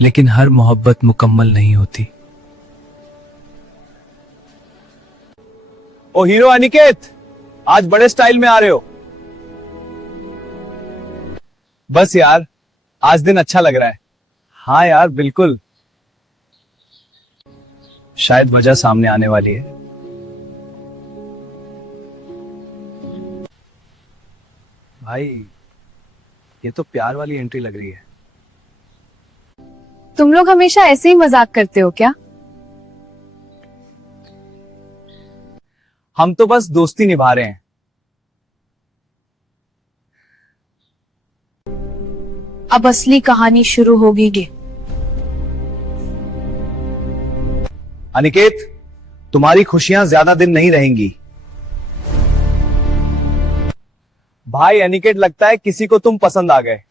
लेकिन हर मोहब्बत मुकम्मल नहीं होती। ओ हीरो अनिकेत, आज बड़े स्टाइल में आ रहे हो। बस यार, आज दिन अच्छा लग रहा है। हाँ यार बिल्कुल। शायद वजह सामने आने वाली है। भाई, ये तो प्यार वाली एंट्री लग रही है। तुम लोग हमेशा ऐसे ही मजाक करते हो क्या? हम तो बस दोस्ती निभा रहे हैं। अब असली कहानी शुरू होगी। अनिकेत, तुम्हारी खुशियां ज्यादा दिन नहीं रहेंगी। भाई अनिकेत, लगता है किसी को तुम पसंद आ गए।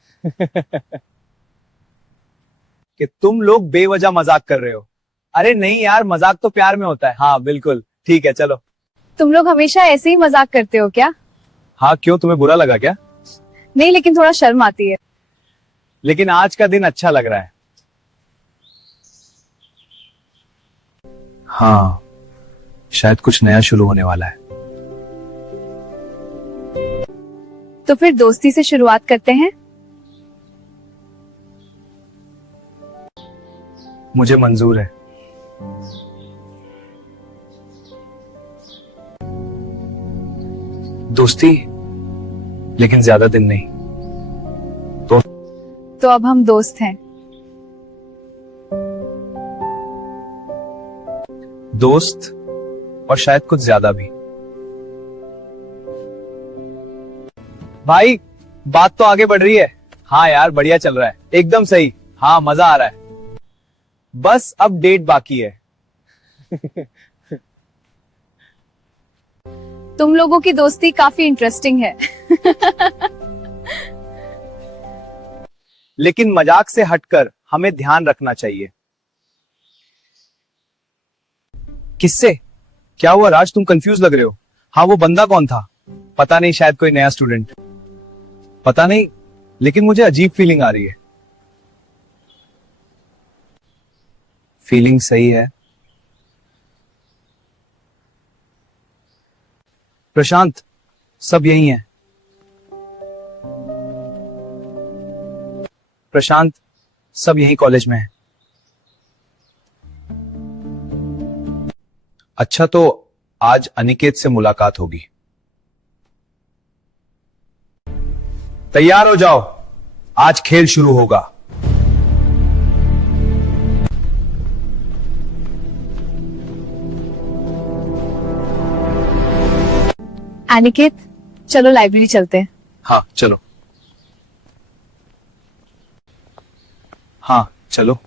कि तुम लोग बेवजह मजाक कर रहे हो। अरे नहीं यार, मजाक तो प्यार में होता है। हाँ बिल्कुल ठीक है, चलो। तुम लोग हमेशा ऐसे ही मजाक करते हो क्या? हाँ क्यों, तुम्हें बुरा लगा क्या? नहीं, लेकिन थोड़ा शर्म आती है। लेकिन आज का दिन अच्छा लग रहा है। हाँ, शायद कुछ नया शुरू होने वाला है। तो फिर दोस्ती से शुरुआत करते हैं। मुझे मंजूर है। दोस्ती, लेकिन ज्यादा दिन नहीं। तो अब हम दोस्त हैं। दोस्त, और शायद कुछ ज्यादा भी। भाई, बात तो आगे बढ़ रही है। हाँ यार, बढ़िया चल रहा है, एकदम सही। हाँ, मजा आ रहा है। बस अब डेट बाकी है। तुम लोगों की दोस्ती काफी इंटरेस्टिंग है। लेकिन मजाक से हटकर हमें ध्यान रखना चाहिए। किससे? क्या हुआ राज, तुम कंफ्यूज लग रहे हो। हाँ, वो बंदा कौन था? पता नहीं, शायद कोई नया स्टूडेंट। पता नहीं, लेकिन मुझे अजीब फीलिंग आ रही है। फीलिंग सही है। प्रशांत, सब यही है। प्रशांत, सब यही कॉलेज में है। अच्छा, तो आज अनिकेत से मुलाकात होगी। तैयार हो जाओ, आज खेल शुरू होगा। अनिकेत, चलो लाइब्रेरी चलते हैं। हाँ चलो। हाँ चलो।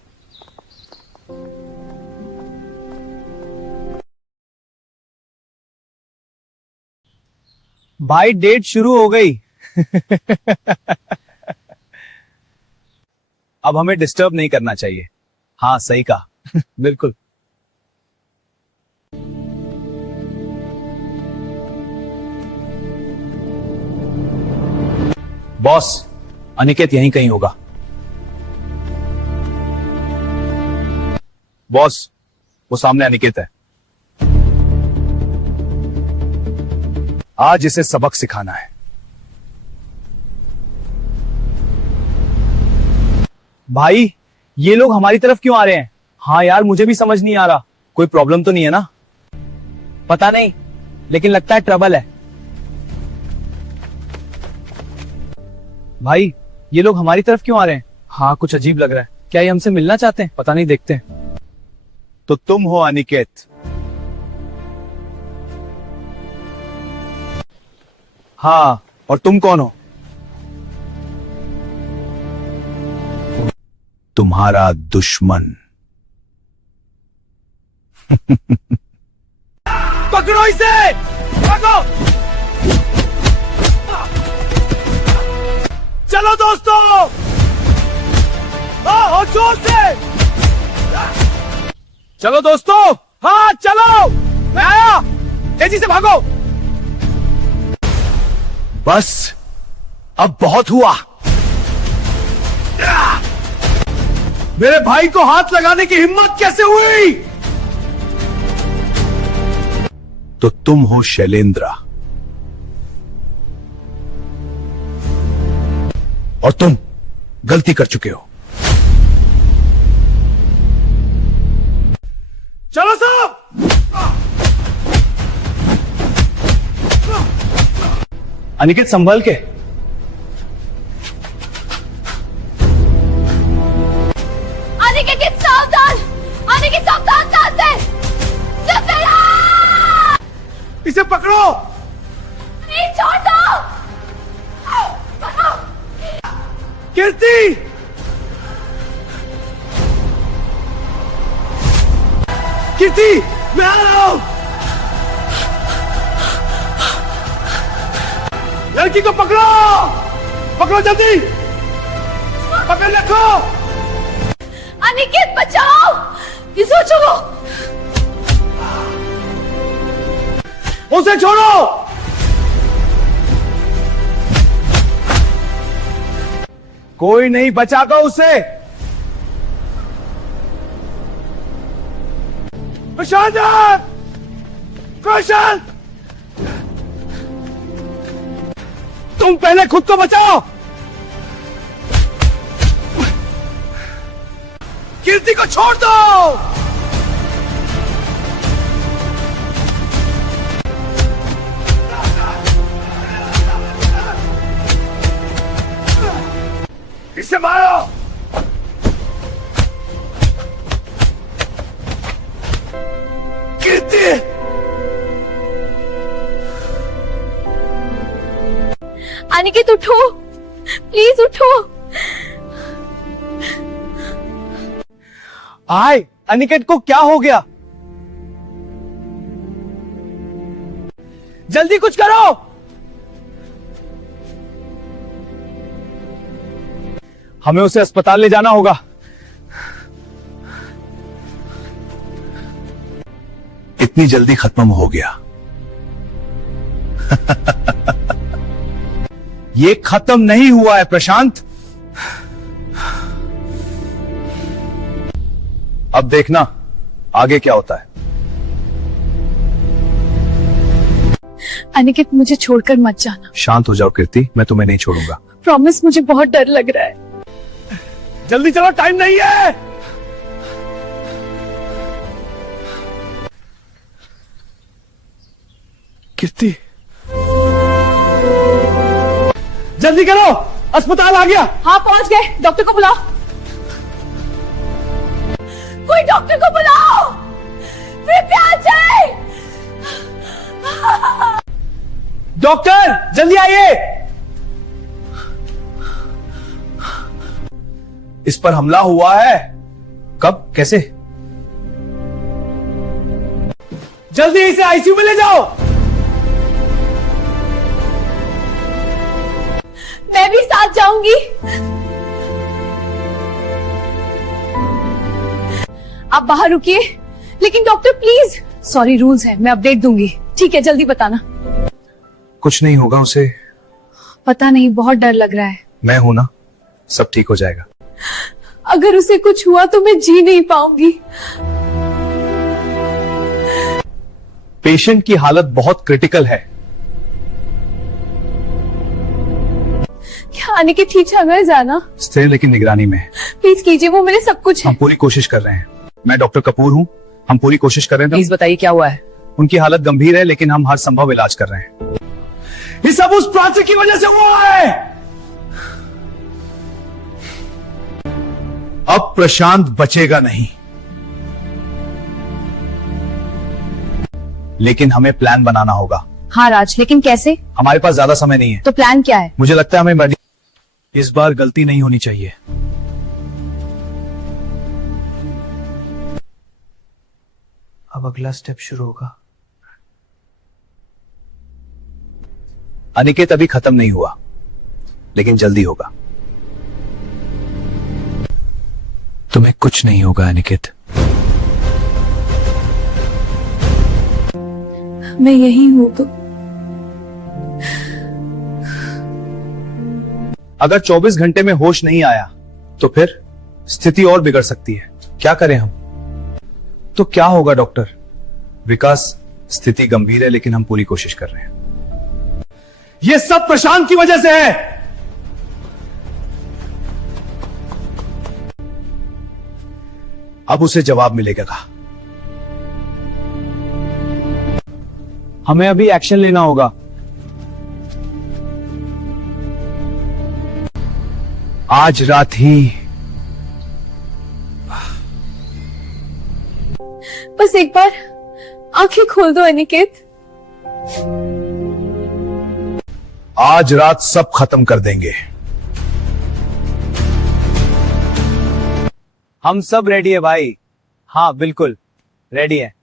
भाई, डेट शुरू हो गई। अब हमें डिस्टर्ब नहीं करना चाहिए। हाँ सही कहा। बिल्कुल। बॉस, अनिकेत यहीं कहीं होगा। बॉस, वो सामने अनिकेत है। आज इसे सबक सिखाना है। भाई, ये लोग हमारी तरफ क्यों आ रहे हैं? हाँ यार, मुझे भी समझ नहीं आ रहा। कोई प्रॉब्लम तो नहीं है ना? पता नहीं, लेकिन लगता है ट्रबल है। भाई, ये लोग हमारी तरफ क्यों आ रहे हैं? हाँ, कुछ अजीब लग रहा है। क्या ये हमसे मिलना चाहते हैं? पता नहीं, देखते हैं। तो तुम हो अनिकेत? हाँ, और तुम कौन हो? तुम्हारा दुश्मन। पकड़ो इसे! भागो! चलो दोस्तों, और जोर से! चलो दोस्तों, हाँ चलो! मैं आया! तेजी से भागो! बस, अब बहुत हुआ। मेरे भाई को हाथ लगाने की हिम्मत कैसे हुई? तो तुम हो शैलेंद्रा, और तुम गलती कर चुके हो। चलो साहब। अनिकेत संभल के। अनिकेत सावधान, अनिकेत सावधान, साथ से जफेरा! इसे पकड़ो। नहीं, छोड़ दो। पकड़ो। कीर्ति, कीर्ति, मैं आ रहा हूं। लड़की को पकड़ो, पकड़ो जल्दी, पकड़ रखो। अनिकेत बचाओ, ये सोचो वो। उसे छोड़ो। कोई नहीं बचागा उसे। प्रशांत, प्रशांत, तुम पहले खुद को बचाओ। कीर्ति को छोड़ दो। इसे मारो। कीर्ति, अनिकेत उठो, प्लीज उठो। आए, अनिकेत को क्या हो गया? जल्दी कुछ करो। हमें उसे अस्पताल ले जाना होगा। इतनी जल्दी खत्म हो गया। ये खत्म नहीं हुआ है प्रशांत। अब देखना आगे क्या होता है। अनिकेत, मुझे छोड़कर मत जाना। शांत हो जाओ कीर्ति, मैं तुम्हें नहीं छोड़ूंगा। प्रॉमिस, मुझे बहुत डर लग रहा है। जल्दी चलो, टाइम नहीं है। कीर्ति, जल्दी करो, अस्पताल आ गया। हाँ, पहुंच गए। डॉक्टर को बुलाओ, कोई डॉक्टर को बुलाओ। कृपया जय। डॉक्टर जल्दी आइए। इस पर हमला हुआ है। कब, कैसे? जल्दी इसे आईसीयू में ले जाओ। मैं भी साथ जाऊंगी। आप बाहर रुकिए। लेकिन डॉक्टर प्लीज। सॉरी, रूल्स है, मैं अपडेट दूंगी। ठीक है, जल्दी बताना। कुछ नहीं होगा उसे। पता नहीं, बहुत डर लग रहा है। मैं हूं ना, सब ठीक हो जाएगा। अगर उसे कुछ हुआ तो मैं जी नहीं पाऊंगी। पेशेंट की हालत बहुत क्रिटिकल है। क्या आने के ठीक चल है जाना? स्थिर लेकिन निगरानी में। प्लीज कीजिए, वो मेरे सब कुछ है। हम पूरी कोशिश कर रहे हैं। मैं डॉक्टर कपूर हूं, हम पूरी कोशिश कर रहे हैं। प्लीज बताइए क्या हुआ है। उनकी हालत गंभीर है, लेकिन हम हर संभव इलाज कर रहे हैं। ये सब उस प्राची की वजह से हुआ है। अब प्रशांत बचेगा नहीं, लेकिन हमें प्लान बनाना होगा। हाँ राज, लेकिन कैसे? हमारे पास ज्यादा समय नहीं है। तो प्लान क्या है? मुझे लगता है हमें इस बार गलती नहीं होनी चाहिए। अब अगला स्टेप शुरू होगा। अनिकेत अभी खत्म नहीं हुआ, लेकिन जल्दी होगा। तुम्हें कुछ नहीं होगा अनिकेत। मैं यही हूं तो। अगर 24 घंटे में होश नहीं आया तो फिर स्थिति और बिगड़ सकती है। क्या करें हम? तो क्या होगा डॉक्टर? विकास, स्थिति गंभीर है लेकिन हम पूरी कोशिश कर रहे हैं। यह सब प्रशांत की वजह से है। अब उसे जवाब मिलेगा। हमें अभी एक्शन लेना होगा। आज रात ही। बस एक बार आंखें खोल दो अनिकेत। आज रात सब खत्म कर देंगे। हम सब रेडी है भाई। हाँ बिल्कुल रेडी है।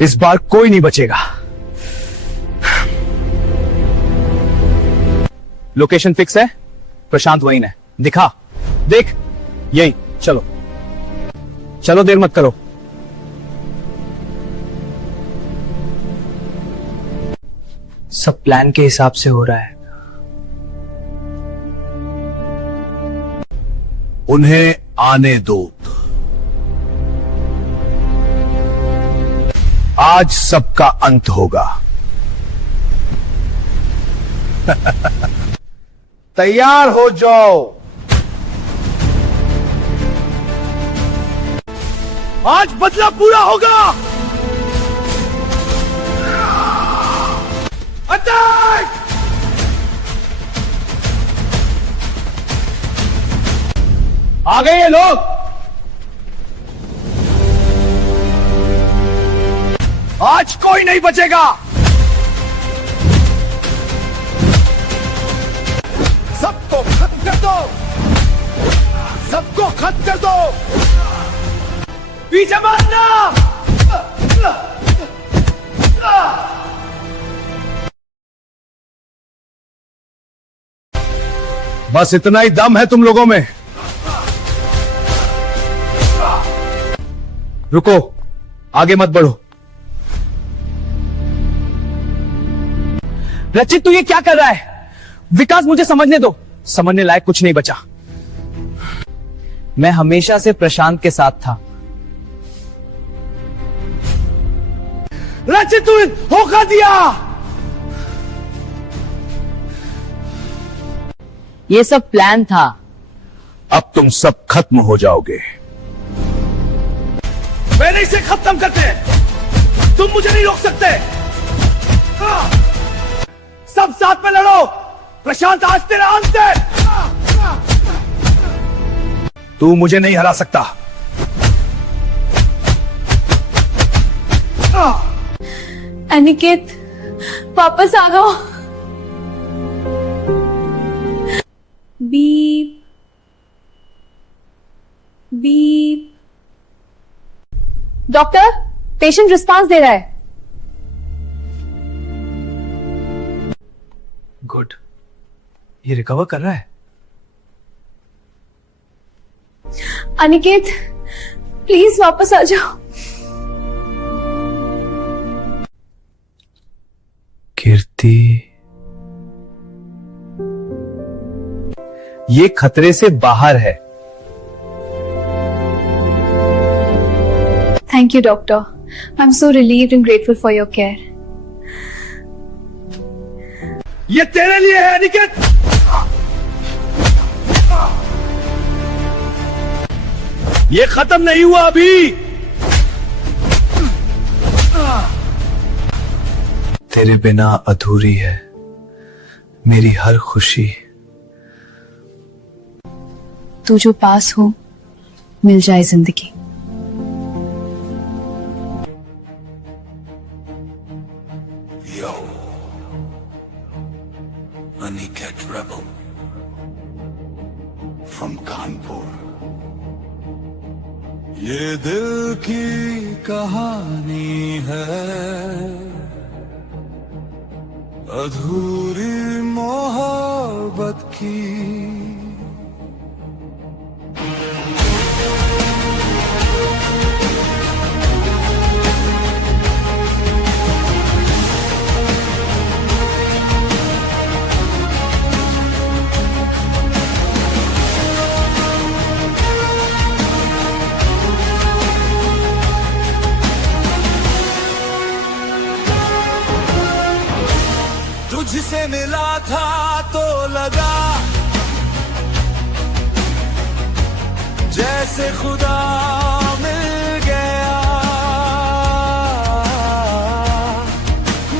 इस बार कोई नहीं बचेगा। लोकेशन फिक्स है। प्रशांत वहीं है। दिखा, देख, यही। चलो चलो, देर मत करो। सब प्लान के हिसाब से हो रहा है। उन्हें आने दो। आज सबका अंत होगा। तैयार हो जाओ। आज बदला पूरा होगा। अटैक! आ गए ये लोग। आज कोई नहीं बचेगा। सबको खत्म कर दो। सबको खत्म कर दो। पीछे मारना। बस इतना ही दम है तुम लोगों में। रुको, आगे मत बढ़ो। रचित, तू ये क्या कर रहा है? विकास, मुझे समझने दो। समझने लायक कुछ नहीं बचा। मैं हमेशा से प्रशांत के साथ था। रचित, तू धोखा दिया। ये सब प्लान था। अब तुम सब खत्म हो जाओगे। मैंने इसे खत्म करते। तुम मुझे नहीं रोक सकते। सब साथ में लड़ो। प्रशांत आज तेरा अंत है। तू मुझे नहीं हरा सकता। अनिकेत, वापस आ जाओ। Beep beep. Doctor, patient response दे रहा है। गुड, ये रिकवर कर रहा है। अनिकेत, प्लीज वापस आ जाओ। कीर्ति, ये खतरे से बाहर है। Thank you, doctor. I'm so relieved and grateful for your care. ये तेरे लिए है अनिकेत। ये खत्म नहीं हुआ अभी। तेरे बिना अधूरी है मेरी हर खुशी। तू जो पास हो, मिल जाए जिंदगी। Aniket Rebel from Kanpur. ये दिल की कहानी है, अधूरी मोहब्बत की। जैसे खुदा मिल गया,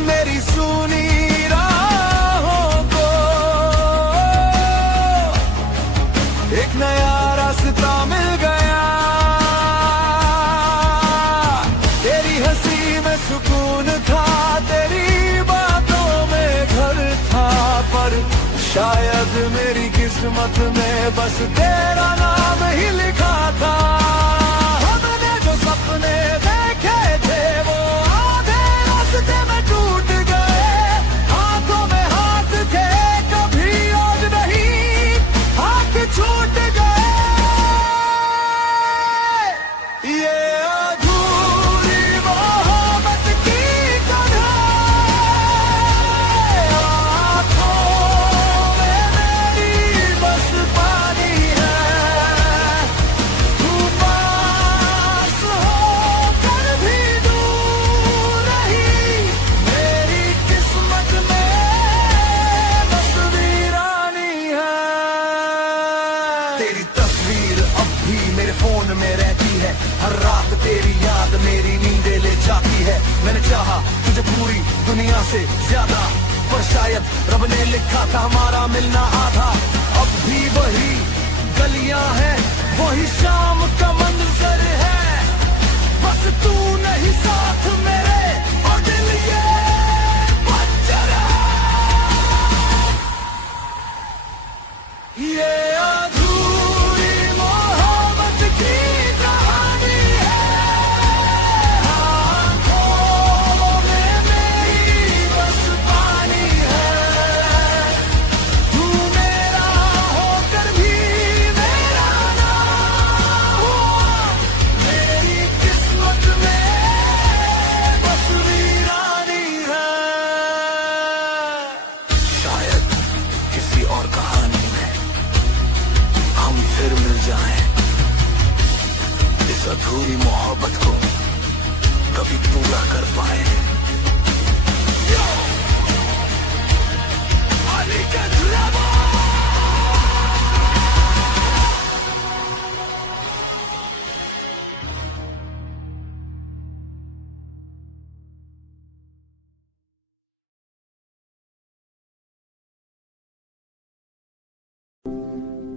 मेरी सुनी राहों को एक नया रास्ता मिल गया। तेरी हंसी में सुकून था, तेरी बातों में घर था, पर शायद मेरी किस्मत में बस तेरा नाम ही लिखा था। हमने जो सपने देखे थे वो आधे रास्ते में टूट गए, हाथों में हाथ थे कभी और नहीं, हाथ छूट गए। ये अधूरी मोहब्बत की तरह आँखों में मेरी बस पानी है। तू पास होकर भी दूर रही, मेरी किस्मत में बस वीरानी है। तेरी तस्वीर अब भी मेरे फोन में रहती है, हर रात तेरी याद मेरी नींदें ले जाती है। मैंने चाहा तुझे पूरी दुनिया से ज्यादा, पर शायद रब ने लिखा था हमारा मिलना आधा। अब भी वही गलियां हैं, वही शाम का मंजर है, बस तू नहीं साथ मेरे और दिल ये बंजर है। ये अधूरी मोहब्बत की कहानी है, आँखों में मेरी बस पानी है। तू मेरा होकर भी मेरा ना हुआ, मेरी किस्मत में बस वीरानी है। शायद किसी और कहानी में हम फिर मिल जाएं, इस अधूरी मोहब्बत को कभी पूरा कर पाए।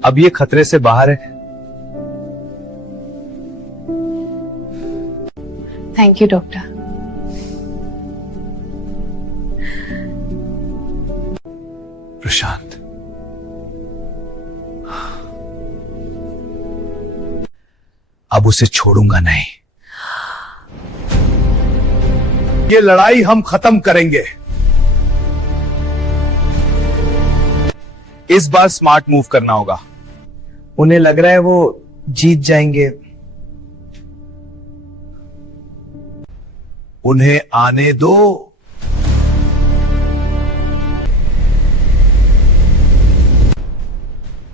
अब ये खतरे से बाहर है। Thank you doctor. प्रशांत, अब उसे छोड़ूंगा नहीं। ये लड़ाई हम खत्म करेंगे। इस बार स्मार्ट मूव करना होगा। उन्हें लग रहा है वो जीत जाएंगे। उन्हें आने दो।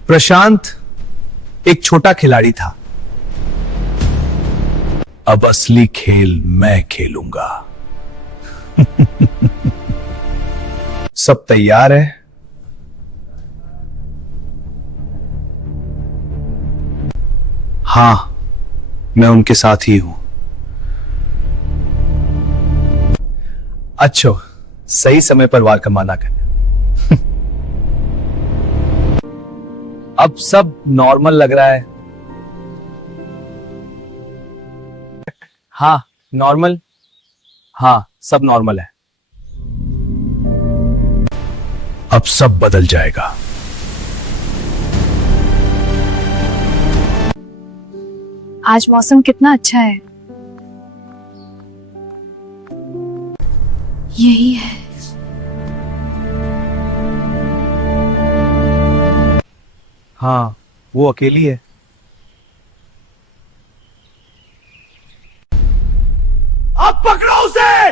प्रशांत एक छोटा खिलाड़ी था, अब असली खेल मैं खेलूंगा। सब तैयार है? हाँ, मैं उनके साथ ही हूं। अच्छा, सही समय पर वार कमाना कर। अब सब नॉर्मल लग रहा है। हाँ, नॉर्मल। हाँ, सब नॉर्मल है। अब सब बदल जाएगा। आज मौसम कितना अच्छा है। यही है। हाँ, वो अकेली है। अब पकड़ो उसे।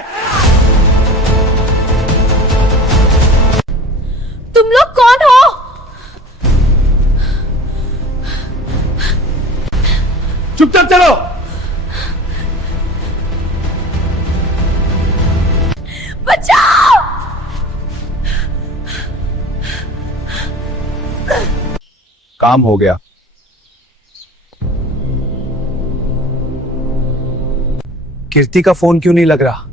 तुम लोग कौन हो? चुपचाप चलो। बचाओ! काम हो गया। कीर्ति का फोन क्यों नहीं लग रहा?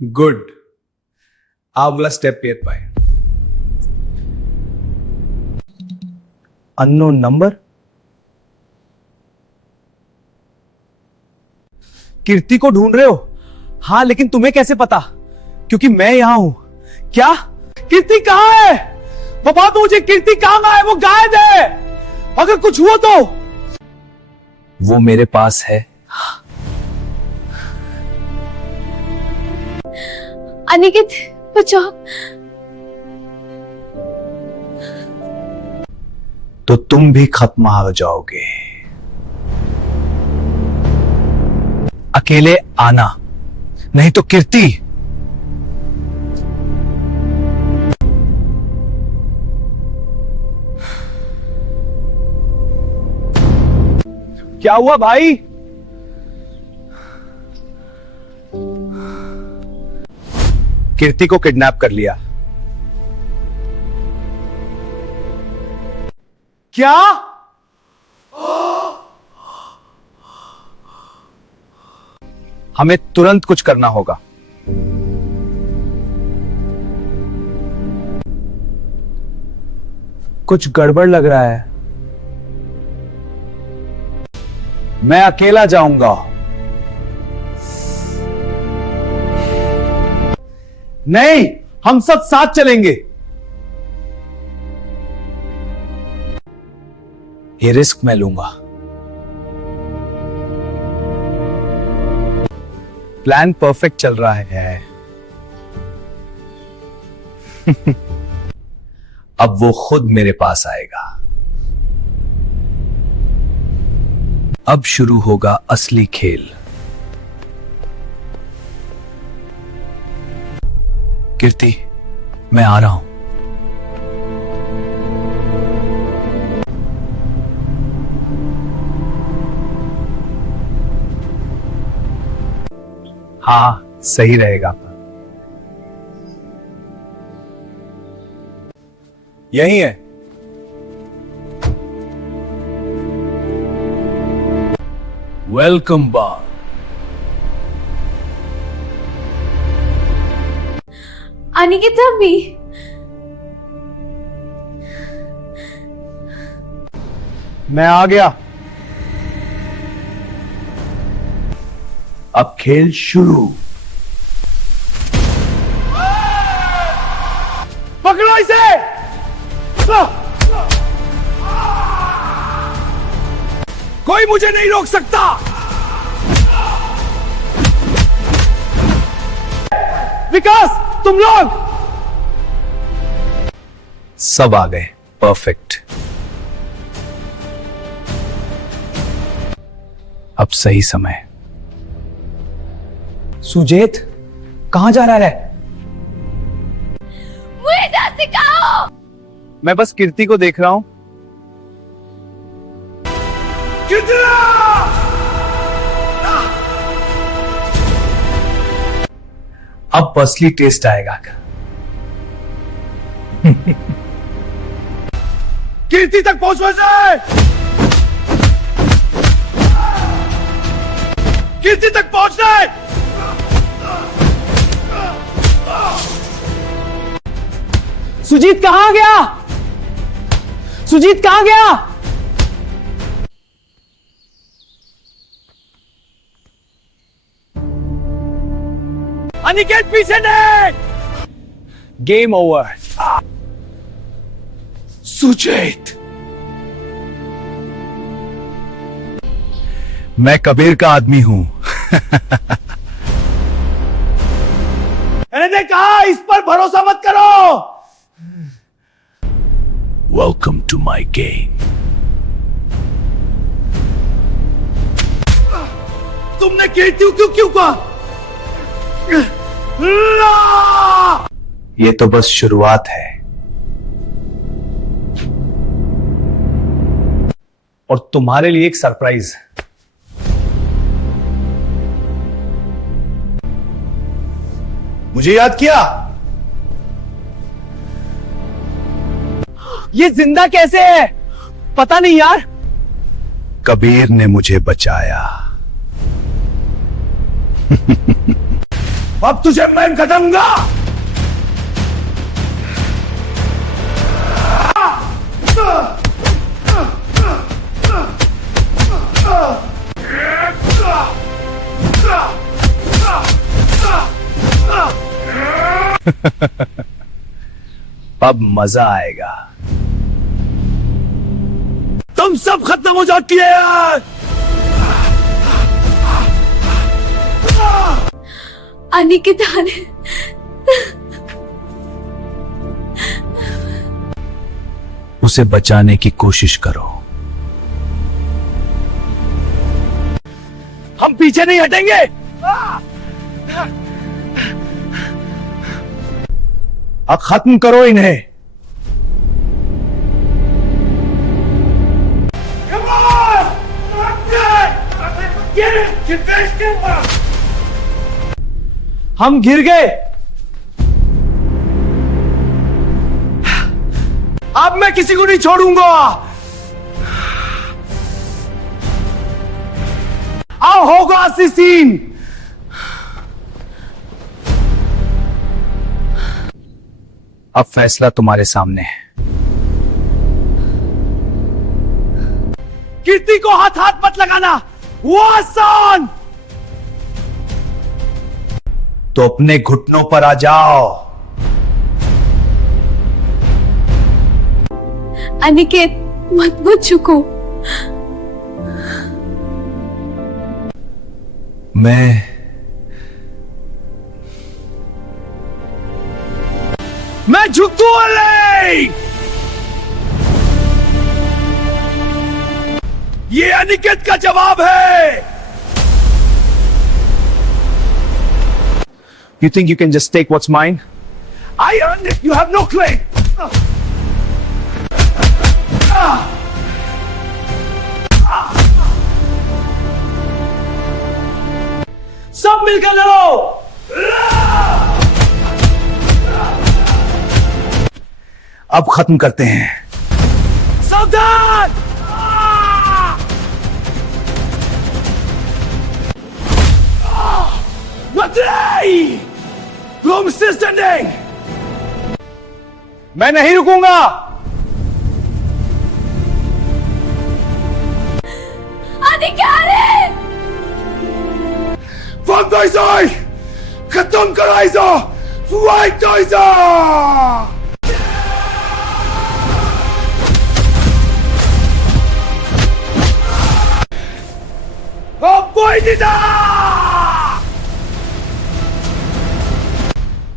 गुड, आप वाला स्टेप पे पाए। Unknown number. कीर्ति को ढूंढ रहे हो? हाँ, लेकिन तुम्हें कैसे पता? क्योंकि मैं यहां हूं। क्या? कीर्ति कहां है? बता दो मुझे, कीर्ति कहां है? वो गायब है। अगर कुछ हुआ तो? वो मेरे पास है। अनिकेत बचाओ। तो तुम भी खत्म हो जाओगे। अकेले आना, नहीं तो कीर्ति। क्या हुआ भाई? कीर्ति को किडनैप कर लिया। क्या? हमें तुरंत कुछ करना होगा। कुछ गड़बड़ लग रहा है। मैं अकेला जाऊंगा। नहीं, हम सब साथ चलेंगे। ये रिस्क मैं लूंगा। प्लान परफेक्ट चल रहा है। अब वो खुद मेरे पास आएगा। अब शुरू होगा असली खेल। कीर्ति, मैं आ रहा हूं। हाँ, सही रहेगा। यही है। Welcome back. अनिकेत भी। मैं आ गया। अब खेल शुरू। पकड़ो इसे। कोई मुझे नहीं रोक सकता। विकास, तुम लोग सब आ गए। परफेक्ट। अब सही समय। सुजेत, कहां जा रहा है? मुझे जा सिखाओ। मैं बस कीर्ति को देख रहा हूं। अब असली टेस्ट आएगा। कीर्ति तक पहुंचो से। कीर्ति तक पहुंचना है। सुजीत कहां गया? सुजीत कहां गया? अनिकेत पीछे नहीं। Game over. सुजीत, मैं कबीर का आदमी हूं। मैंने कहा इस पर भरोसा मत करो। Welcome to my game. तुमने कीर्ति क्यों कहा? ये तो बस शुरुआत है। और तुम्हारे लिए एक सरप्राइज। मुझे याद किया? ये जिंदा कैसे है? पता नहीं यार। कबीर ने मुझे बचाया। अब तुझे मैं करूंगा। अब मजा आएगा। तुम सब खत्म हो जाती है यार। अनिकेता ने उसे बचाने की कोशिश करो। हम पीछे नहीं हटेंगे। अब खत्म करो इन्हें। हम गिर गए। अब मैं किसी को नहीं छोड़ूंगा। आओ होगा असली सीन। अब फैसला तुम्हारे सामने है। कीर्ति को हाथ हाथ मत लगाना, वो आसान। तो अपने घुटनों पर आ जाओ। अनिकेत मत झुको। मैं झुकूंगा नहीं। ये अनिकेत का जवाब है। You think you can just take what's mine? I earned it. You have no claim. सब मिलकर लड़ो। अब खत्म करते हैं। सावधान! Matei! तुम still standing! मैं नहीं रुकूंगा। अधिकारी! Von Deuser! खत्म करो इसे! White Deuser!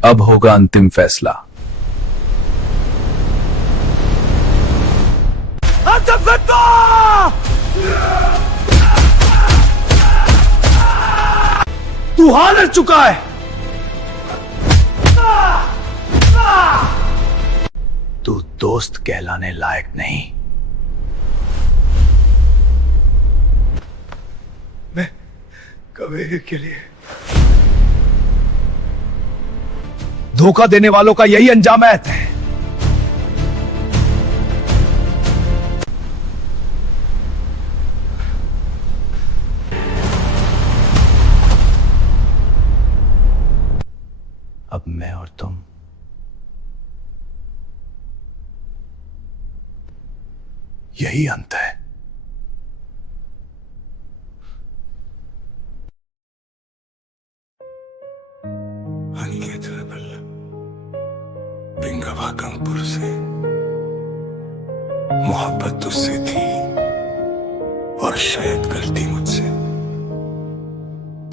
अब होगा अंतिम फैसला। तू हार चुका है। तू दोस्त कहलाने लायक नहीं। मैं कबीर के लिए धोखा देने वालों का यही अंजाम है। अब मैं और तुम यही अंत है। अनिकेत रेबल पिंगवा गंगपुर से। मोहब्बत तुझसे थी और शायद गलती मुझसे।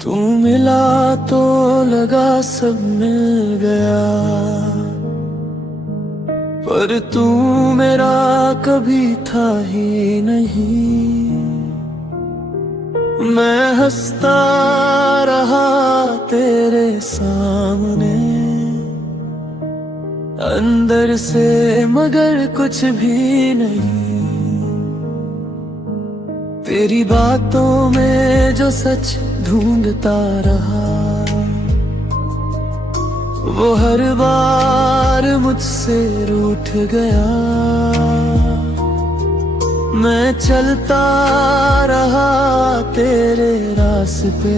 तू मिला तो लगा सब मिल गया, पर तू मेरा कभी था ही नहीं। मैं हंसता रहा तेरे सामने, अंदर से मगर कुछ भी नहीं। तेरी बातों में जो सच ढूंढता रहा, वो हर बार मुझसे रूठ गया। मैं चलता रहा तेरे रास्ते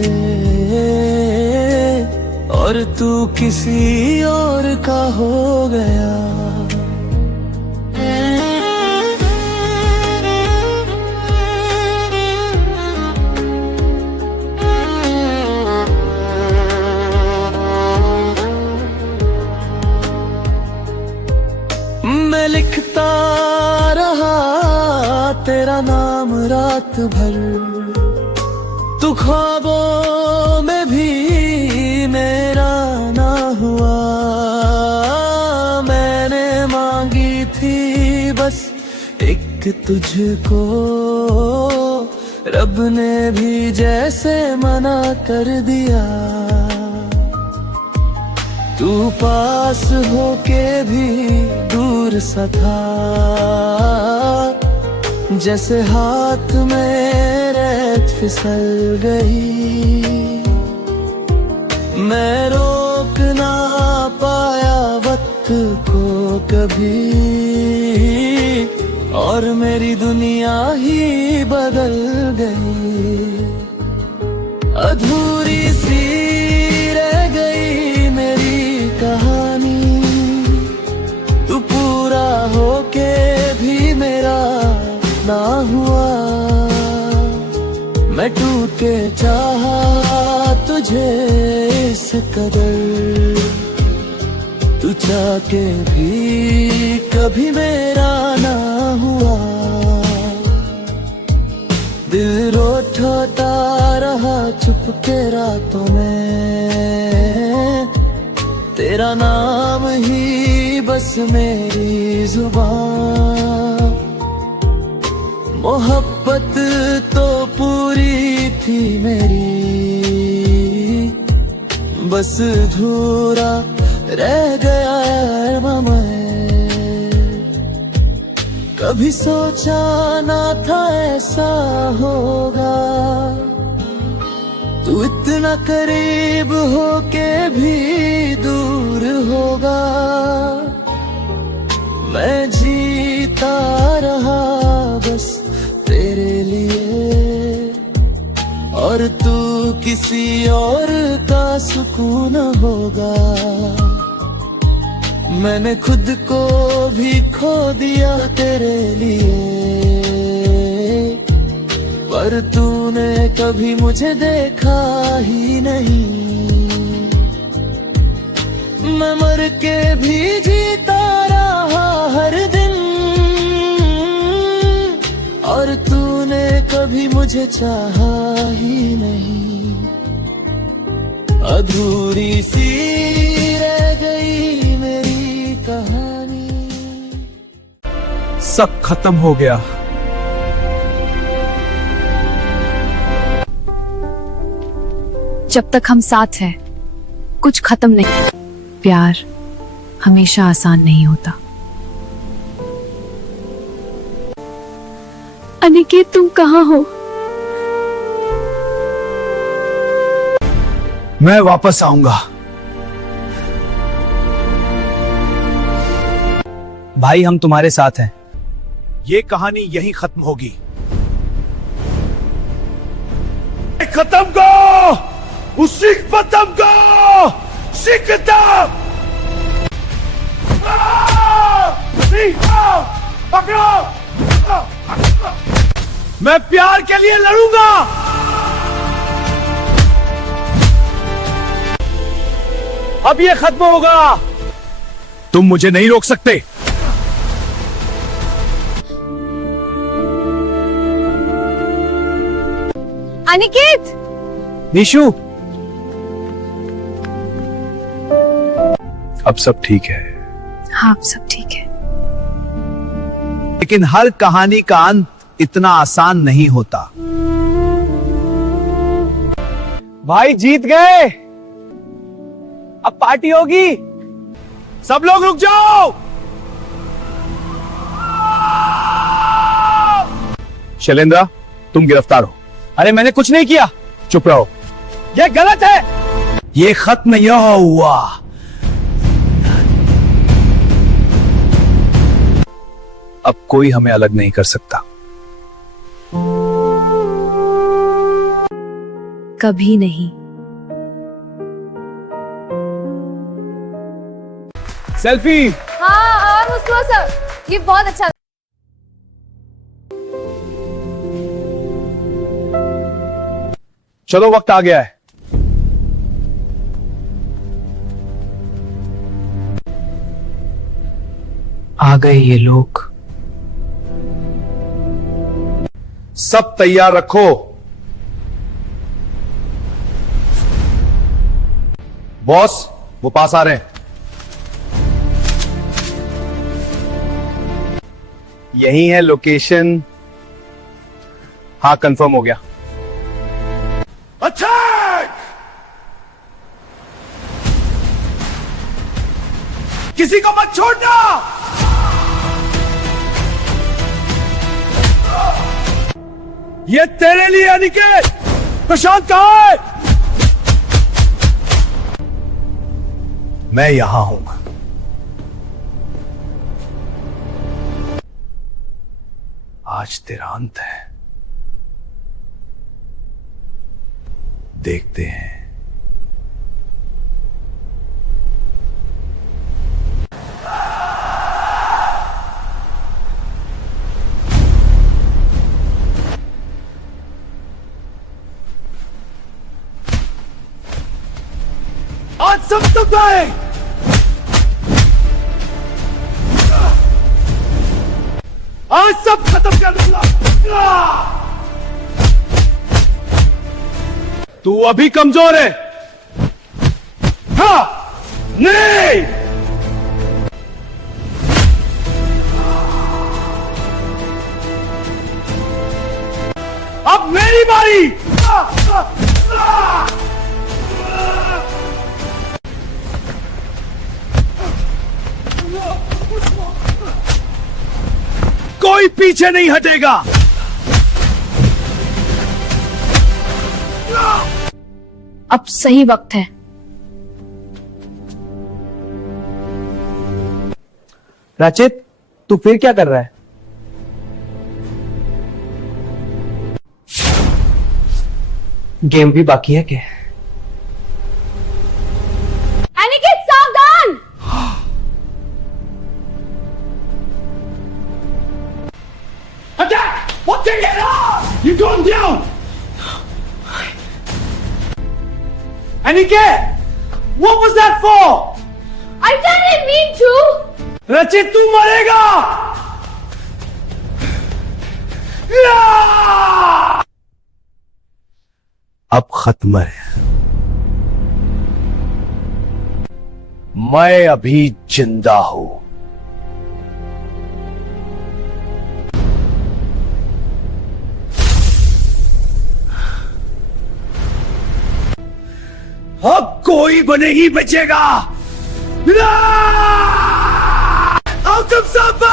और तू किसी और का हो गया। मैं लिखता रहा तेरा नाम रात भर, तू ख्वाबों में भी मेरा ना हुआ। मैंने मांगी थी बस एक तुझको, रब ने भी जैसे मना कर दिया। तू पास होके भी दूर सा था, जैसे हाथ में रेत फिसल गई। मैं रोक ना पाया वक्त को कभी, और मेरी दुनिया ही बदल गई। अधूरी सी रह गई मेरी कहानी, तू पूरा होके भी मेरा ना हुआ। मैं टूट के चाहा तुझे इस कदर, तू चाह के भी कभी मेरा ना हुआ। दिल रोता रहा चुप के रातों में, तेरा नाम ही बस मेरी जुबान। मोहब्बत तो पूरी थी मेरी, बस अधूरा रह गया अरमा मैं। कभी सोचा ना था ऐसा होगा, तू इतना करीब होके भी दूर होगा। मैं जीता रहा बस तेरे लिए, और तू किसी और का सुकून होगा। मैंने खुद को भी खो दिया तेरे लिए, पर तूने कभी मुझे देखा ही नहीं। मैं मर के भी जीता रहा हर दिन, और तूने कभी मुझे चाहा ही नहीं। अधूरी सी रह गई मेरी कहानी। सब खत्म हो गया। जब तक हम साथ हैं कुछ खत्म नहीं। प्यार हमेशा आसान नहीं होता। अनिकेत तुम कहाँ हो? मैं वापस आऊंगा। भाई हम तुम्हारे साथ हैं। ये कहानी यहीं खत्म होगी। खत्म को उसी खत्म को सीखता। पकड़ो। मैं प्यार के लिए लड़ूंगा। अब ये खत्म होगा। तुम मुझे नहीं रोक सकते। अनिकेत! निशु, अब सब ठीक है। हाँ अब सब ठीक है। लेकिन हर कहानी का अंत इतना आसान नहीं होता। भाई जीत गए। अब पार्टी होगी। सब लोग रुक जाओ। शैलेंद्र तुम गिरफ्तार हो। अरे मैंने कुछ नहीं किया। चुप रहो। ये गलत है। ये खत्म नहीं हुआ। अब कोई हमें अलग नहीं कर सकता। कभी नहीं। सेल्फी। हाँ और उसको सर ये बहुत अच्छा। चलो वक्त आ गया है। आ गए ये लोग। सब तैयार रखो। बॉस वो पास आ रहे हैं। यही है लोकेशन। हाँ कंफर्म हो गया। अटैक! किसी को मत छोड़ना। ये तेरे लिए अनिकेत। प्रशांत कहाँ है? मैं यहां हूं। आज तेरा अंत है। देखते हैं। आज सब तक गए। आज सब खत्म कर दूंगा। तू अभी कमजोर है। हाँ नहीं। अब मेरी बारी। कोई पीछे नहीं हटेगा। अब सही वक्त है। राचित तू फिर क्या कर रहा है? गेम भी बाकी है क्या? अनिकेत सावधान। Attack! What the hell? You're going down! Aniket! What was that for? I didn't mean to. रचित तू मरेगा! अब खत्म है। मैं अभी जिंदा हूं। अब कोई नहीं बचेगा। आउटम साबा!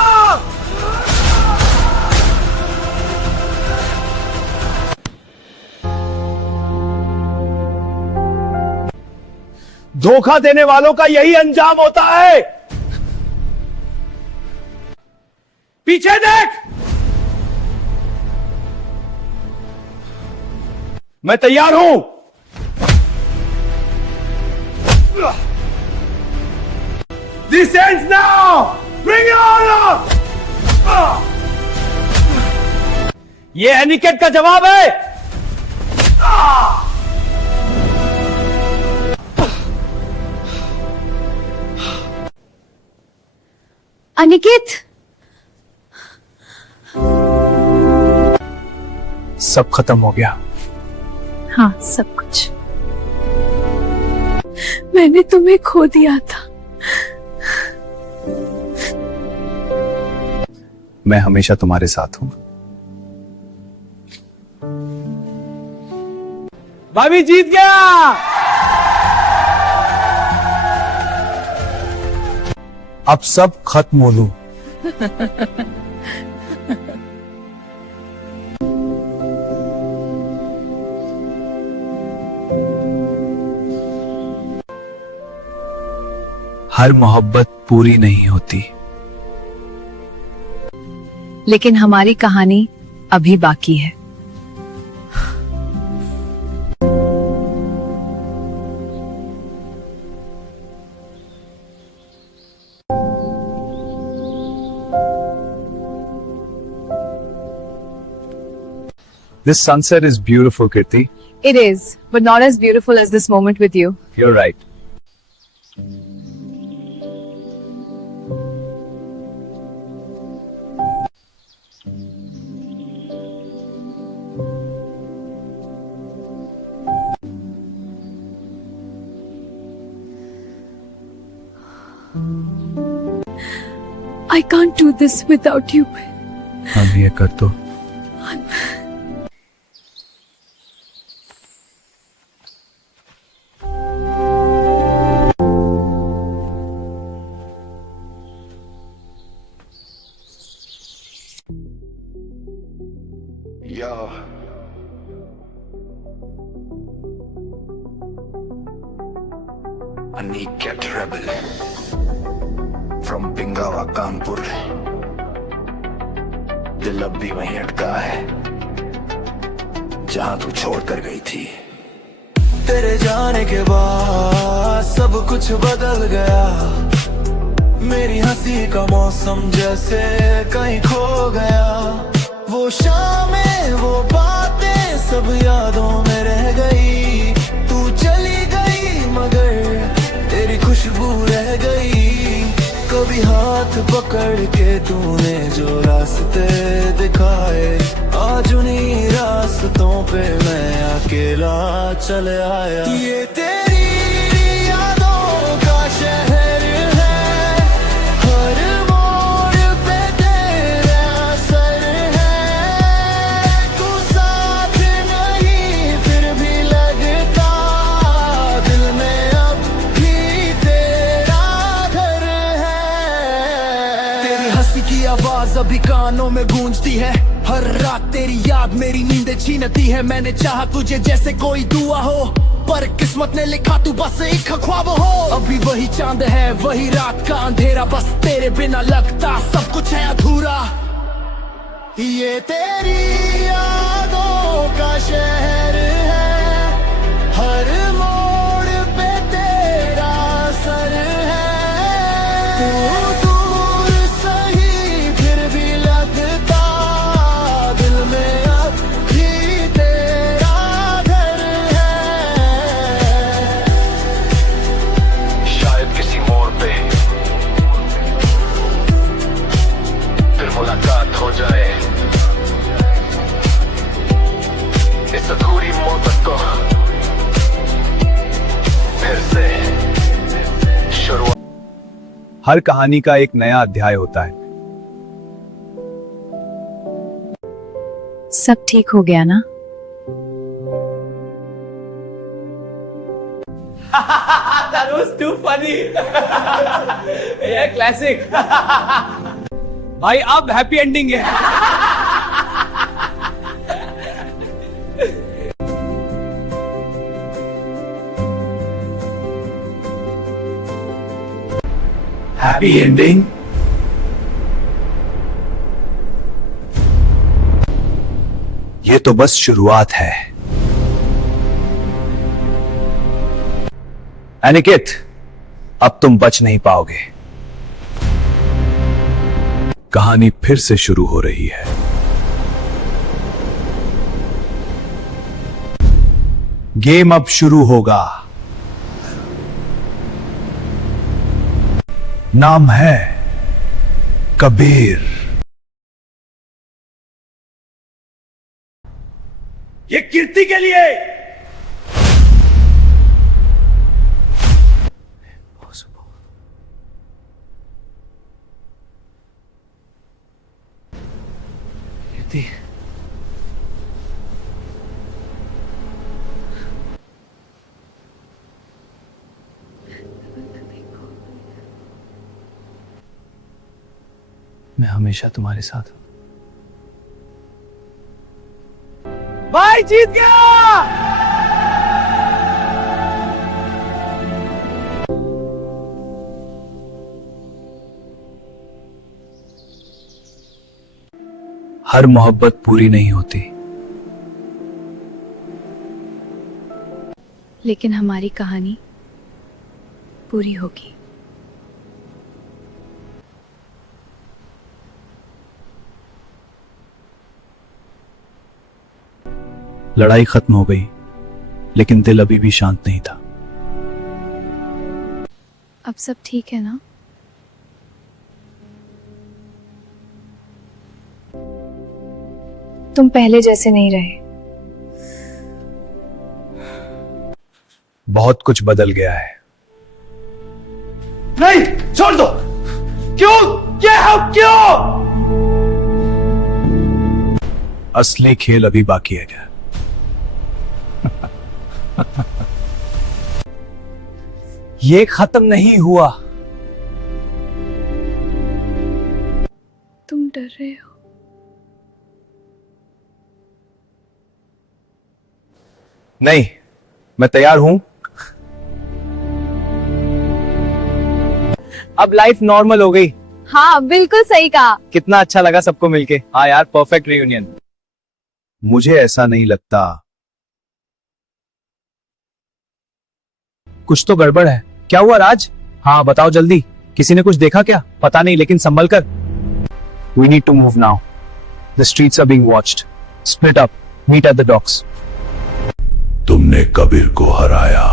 धोखा देने वालों का यही अंजाम होता है। पीछे देख। मैं तैयार हूं। This ends now! Bring it on up! ये एनिकेट का जवाब है। अनिकेत सब खत्म हो गया। हाँ सब कुछ। मैंने तुम्हें खो दिया था। मैं हमेशा तुम्हारे साथ हूं। भाभी जीत गया। अब सब खत्म हो लूं। हर मोहब्बत पूरी नहीं होती, लेकिन हमारी कहानी अभी बाकी है। This sunset is beautiful, Kirti. It is, but not as beautiful as this moment with you. You're right. I can't do this without you. अब ये कर तो Yo. Anik Cat Rebel from Pingawa Kanpur. दिल अब भी वहीं अटका है जहां तू छोड़ कर गई थी। तेरे जाने के बाद सब कुछ बदल गया। मेरी हंसी का मौसम जैसे कहीं खो गया। वो शामें वो बातें सब यादों में रह गई। तू चली गई मगर तेरी खुशबू रह गई। कभी हाथ पकड़ के तूने जो रास्ते दिखाए, आज उन्हीं रास्तों पे मैं अकेला चल आया। ये तेरी यादों का शहर है, हर मोड़ पे तेरा असर है। तू साथ नहीं फिर भी लगता दिल में अब भी तेरा घर है। तेरी हंसी की आवाज अभी कानों में गूंजती है। हर रात तेरी याद मेरी नींदें छीनती है। मैंने चाहा तुझे जैसे कोई दुआ हो, पर किस्मत ने लिखा तू बस एक ख्वाब हो। अभी वही चांद है वही रात का अंधेरा, बस तेरे बिना लगता सब कुछ है अधूरा। ये तेरी यादों का शहर है, हर मोड़ पे तेरा असर है। तू दूर सही फिर भी लगता दिल में अब भी तेरा घर है। शायद किसी मोड़ पे फिर मुलाकात हो जाए। इस अधूरी मोहब्बत को फिर से शुरुआत। हर कहानी का एक नया अध्याय होता है। सब ठीक हो गया ना? That was too funny. Yeah, classic. भाई अब हैप्पी एंडिंग है। Happy ending. ये तो बस शुरुआत है। अनिकेत, अब तुम बच नहीं पाओगे। कहानी फिर से शुरू हो रही है। गेम अब शुरू होगा। नाम है कबीर। ये कीर्ति के लिए। कीर्ति, मैं हमेशा तुम्हारे साथ हूं। भाई जीत गया। हर मोहब्बत पूरी नहीं होती, लेकिन हमारी कहानी पूरी होगी। लड़ाई खत्म हो गई, लेकिन दिल अभी भी शांत नहीं था। अब सब ठीक है ना? तुम पहले जैसे नहीं रहे। बहुत कुछ बदल गया है। नहीं, छोड़ दो। क्यों? क्यों? असली खेल अभी बाकी है क्या? ये खत्म नहीं हुआ। तुम डर रहे हो? नहीं, मैं तैयार हूं। अब लाइफ नॉर्मल हो गई। हाँ, बिल्कुल सही कहा। कितना अच्छा लगा सबको मिलके। हाँ यार, परफेक्ट रियूनियन। मुझे ऐसा नहीं लगता। कुछ तो गड़बड़ है। क्या हुआ राज? हाँ बताओ जल्दी। किसी ने कुछ देखा क्या? पता नहीं, लेकिन संभल कर। We need to move now. The streets are being watched. Split up. Meet at the docks. तुमने कबीर को हराया,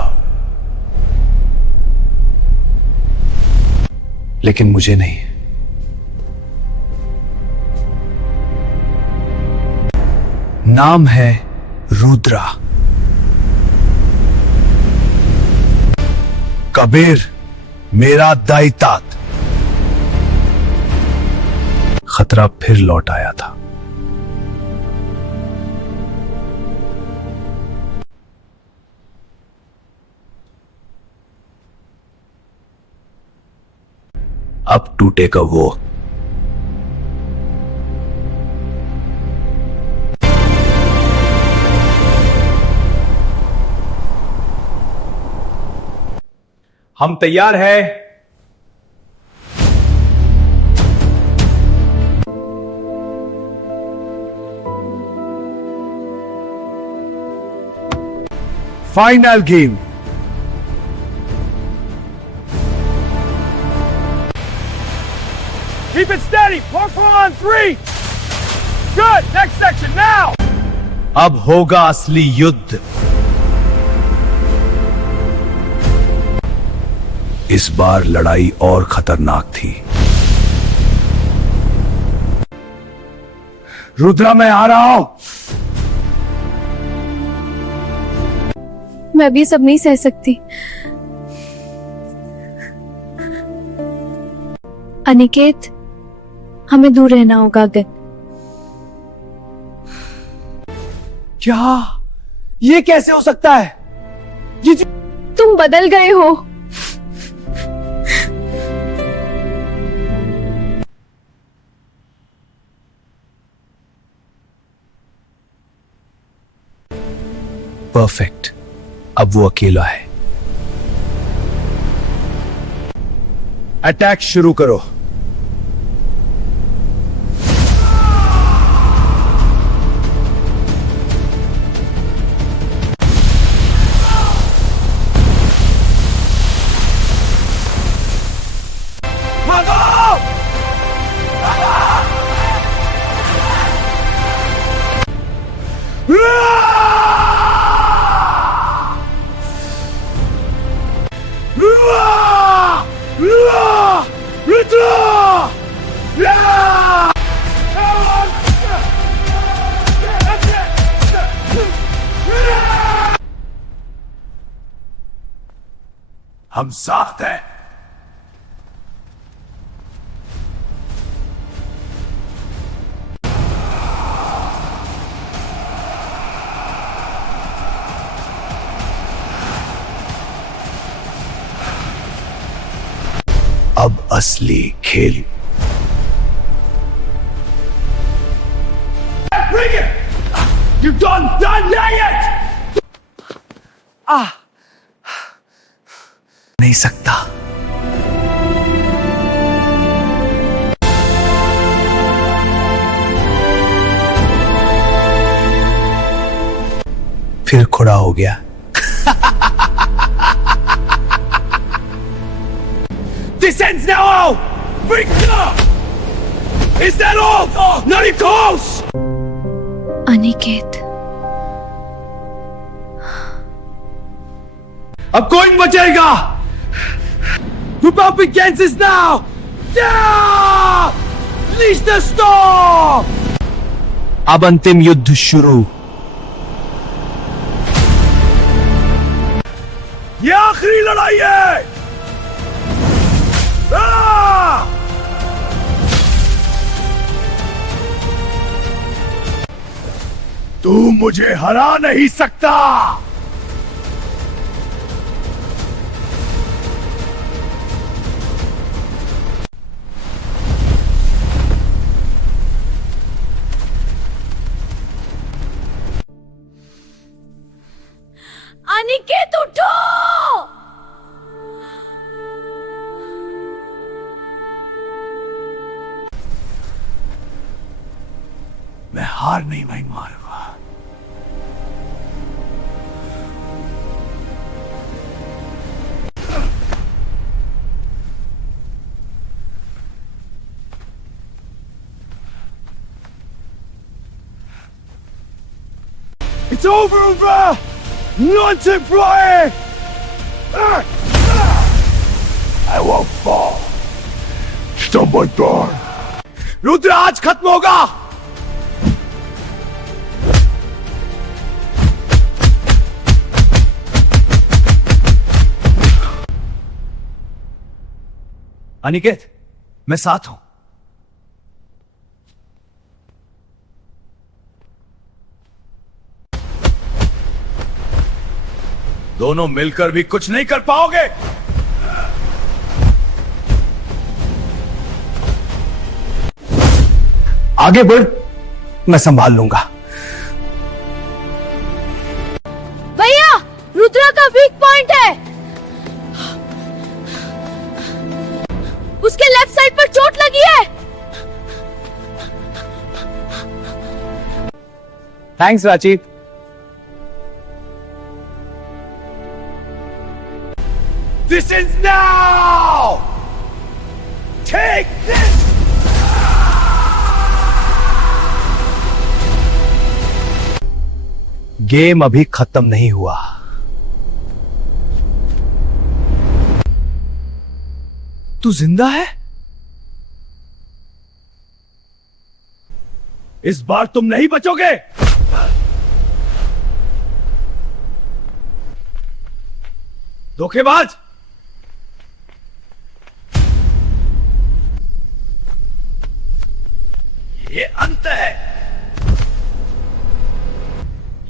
लेकिन मुझे नहीं। नाम है रुद्रा। कबीर मेरा दाईतात। खतरा फिर लौट आया था। अब टूटेगा वो। हम तैयार है। Final game. Keep it steady. Park on 3. Good. Next section now. अब होगा असली युद्ध। इस बार लड़ाई और खतरनाक थी। रुद्रा, मैं आ रहा हूं। मैं अभी सब नहीं सह सकती। अनिकेत, हमें दूर रहना होगा अगर। क्या? ये कैसे हो सकता है? तुम बदल गए हो। परफेक्ट। अब वो अकेला है। अटैक शुरू करो। हम साथ हैं। अब असली खेल। Bring it! You done yet? नहीं सकता। फिर खड़ा हो गया। This ends now! Bring it up! Is that all? Not even close! Aniket, अब कौन बचेगा? The puppet dances now! Yeah! Reach the storm! अब अंतिम युद्ध शुरू। ये आखिरी लड़ाई है। तू मुझे हरा नहीं सकता। अनिकेत उठो। मैं हार नहीं मानूंगा। It's over, Umbra! Nonsense, Brian! I won't fall. Someone burn. Rudra आज खत्म होगा। अनिकेत, मैं साथ हूं। दोनों मिलकर भी कुछ नहीं कर पाओगे। आगे बढ़, मैं संभाल लूंगा। भैया, रुद्रा का वीक पॉइंट है। उसके लेफ्ट साइड पर चोट लगी है। थैंक्स राची। This is now! Take this! Game अभी खत्म नहीं हुआ। तू जिंदा है? इस बार तुम नहीं बचोगे। धोखेबाज! ये अंत है।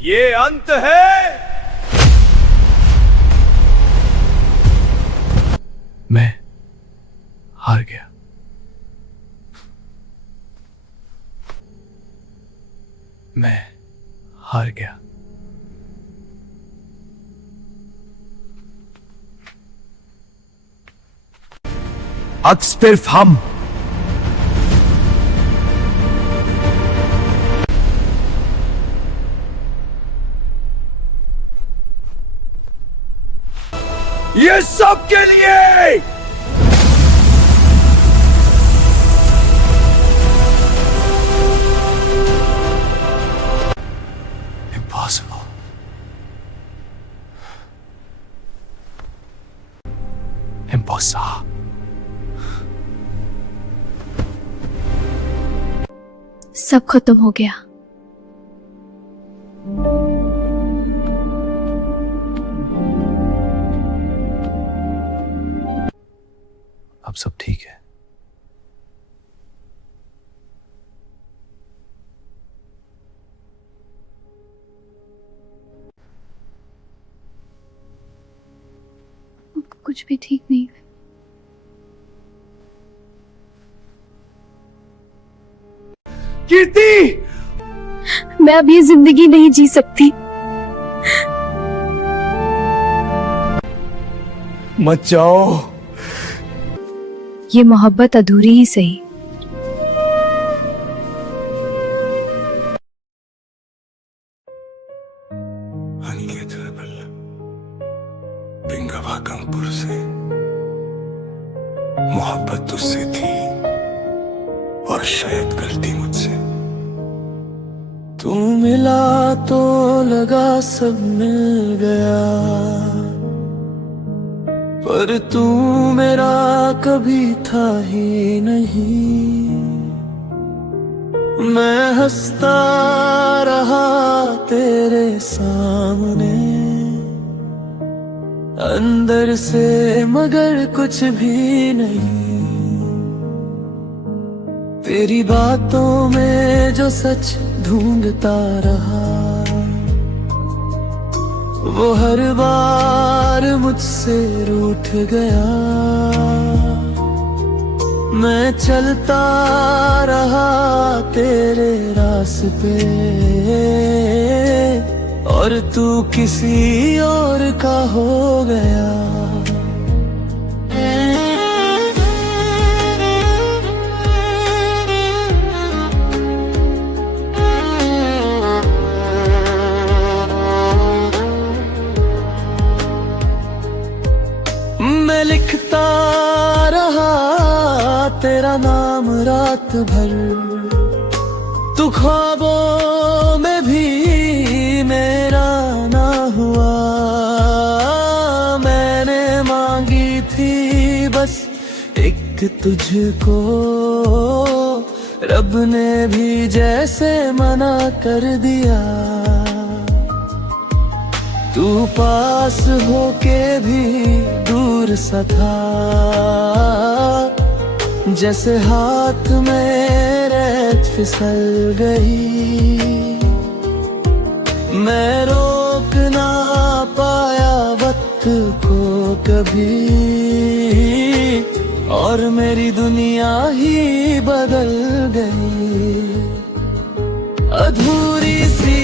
ये अंत है। मैं हार गया। मैं हार गया। अब सिर्फ हम। ये सब के लिए। Impossible. Impossible. सब खत्म हो गया। अब सब ठीक है। कुछ भी ठीक नहीं। कीर्ति! मैं अब ये जिंदगी नहीं जी सकती। मत जाओ। ये मोहब्बत अधूरी ही सही। अनिकेत रेबल, पिंगवा कानपुर से। मोहब्बत तुझसे थी और शायद गलती मुझसे। तू मिला तो लगा सब मिल गया, पर तू मेरा कभी था ही नहीं। मैं हंसता रहा तेरे सामने, अंदर से मगर कुछ भी नहीं। तेरी बातों में जो सच ढूंढता रहा, वो हर बार मुझसे रूठ गया। मैं चलता रहा तेरे रास्ते, और तू किसी और का हो गया। मैं लिखता रहा तेरा नाम रात भर, तू ख्वाबों में भी मेरा ना हुआ। मैंने मांगी थी बस एक तुझको, रब ने भी जैसे मना कर दिया। तू पास होके भी दूर सा था, जैसे हाथ में रेत फिसल गई। मैं रोक ना पाया वक्त को कभी, और मेरी दुनिया ही बदल गई। अधूरी सी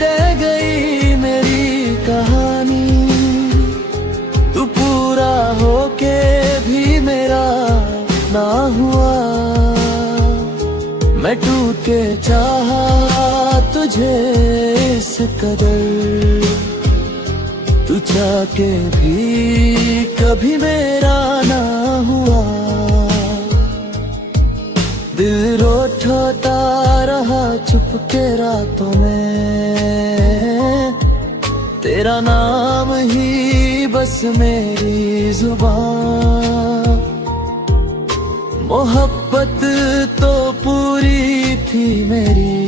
रह गई मेरी कहानी, तू पूरा होके भी मेरा ना हुआ। मैं टूट के चाहा तुझे इस कदर, तू चाह के भी कभी मेरा ना हुआ। दिल रोता रहा चुप के रातों में, तेरा नाम ही बस मेरी जुबान। मोहब्बत तो पूरी थी मेरी,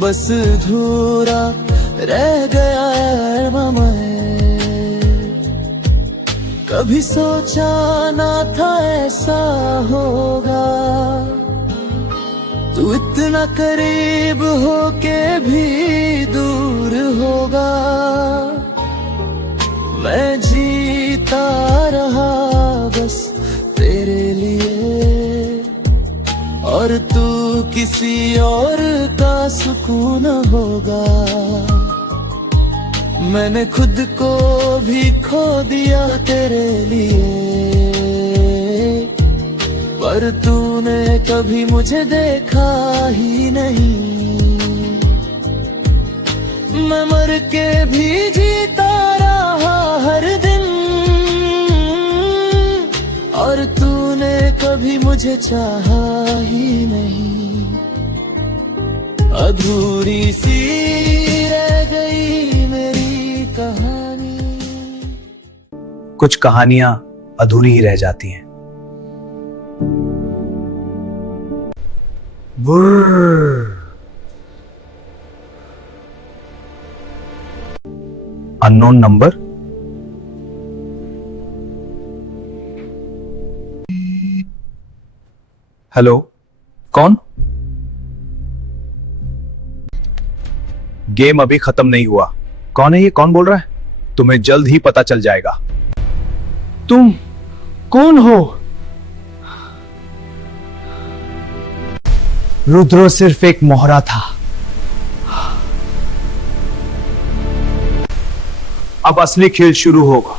बस अधूरा रह गया अरमान में। कभी सोचा ना था ऐसा होगा, तू इतना करीब होके भी दूर होगा। मैं जीता रहा बस तेरे लिए, और तू किसी और का सुकून होगा। मैंने खुद को भी खो दिया तेरे लिए, पर तूने कभी मुझे देखा ही नहीं। मैं मर के भी जीता रहा हर दिन, और तूने कभी मुझे चाहा ही नहीं। अधूरी सी रह गई मेरी कहानी। कुछ कहानियां अधूरी ही रह जाती हैं। Unknown number. हेलो, कौन? गेम अभी खत्म नहीं हुआ। कौन है ये? कौन बोल रहा है? तुम्हें जल्द ही पता चल जाएगा। तुम कौन हो? रुद्र सिर्फ एक मोहरा था, अब असली खेल शुरू होगा।